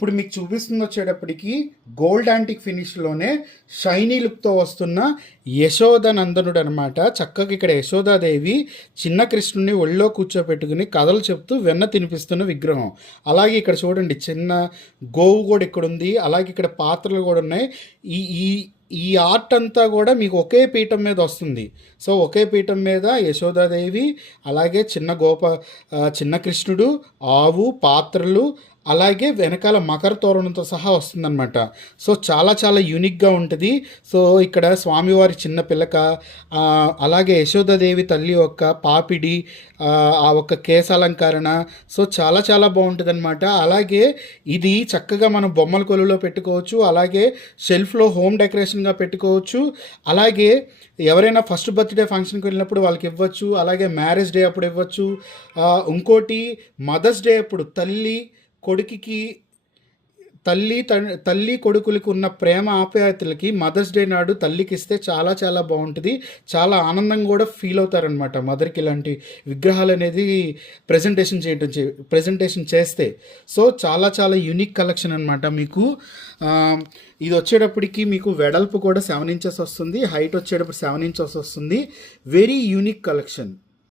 ఇప్పుడు మీకు చూపిస్తుంది వచ్చేటప్పటికి గోల్డ్ యాంటిక్ ఫినిష్లోనే షైనీ లుక్తో వస్తున్న యశోద నందనుడు అనమాట. చక్కగా ఇక్కడ యశోదాదేవి చిన్న కృష్ణుని ఒళ్ళో కూర్చోపెట్టుకుని కథలు చెప్తూ వెన్న తినిపిస్తున్న విగ్రహం. అలాగే ఇక్కడ చూడండి చిన్న గోవు కూడా ఇక్కడ ఉంది. అలాగే ఇక్కడ పాత్రలు కూడా ఉన్నాయి. ఈ ఈ ఈ ఆర్ట్ అంతా కూడా మీకు ఒకే పీఠం మీద వస్తుంది. సో ఒకే పీఠం మీద యశోదాదేవి, అలాగే చిన్న కృష్ణుడు, ఆవు, పాత్రలు, అలాగే వెనకాల మకర తోరణంతో సహా వస్తుందన్నమాట. సో చాలా చాలా యూనిక్గా ఉంటుంది. సో ఇక్కడ స్వామివారి చిన్న పిల్లక, అలాగే యశోదాదేవి తల్లి యొక్క పాపిడి, ఆ ఒక్క కేశాలంకరణ, సో చాలా చాలా బాగుంటుంది అనమాట. అలాగే ఇది చక్కగా మనం బొమ్మల కొలువులో పెట్టుకోవచ్చు, అలాగే షెల్ఫ్లో హోమ్ డెకరేషన్గా పెట్టుకోవచ్చు. అలాగే ఎవరైనా ఫస్ట్ బర్త్డే ఫంక్షన్కి వెళ్ళినప్పుడు వాళ్ళకి ఇవ్వచ్చు, అలాగే మ్యారేజ్ డే అప్పుడు ఇవ్వచ్చు. ఇంకోటి మదర్స్ డే అప్పుడు తల్లి కొడుకులకి ఉన్న ప్రేమ ఆప్యాయతలకి మదర్స్ డే నాడు తల్లికి ఇస్తే చాలా చాలా బాగుంటుంది. చాలా ఆనందంగా కూడా ఫీల్ అవుతారనమాట మదర్కి ఇలాంటి విగ్రహాలు అనేది ప్రజెంటేషన్ చేస్తే. సో చాలా చాలా యూనిక్ కలెక్షన్ అనమాట. మీకు ఇది వచ్చేటప్పటికి మీకు వెడల్పు కూడా 7 inches వస్తుంది, హైట్ వచ్చేటప్పుడు 7 inches వస్తుంది. Very unique collection.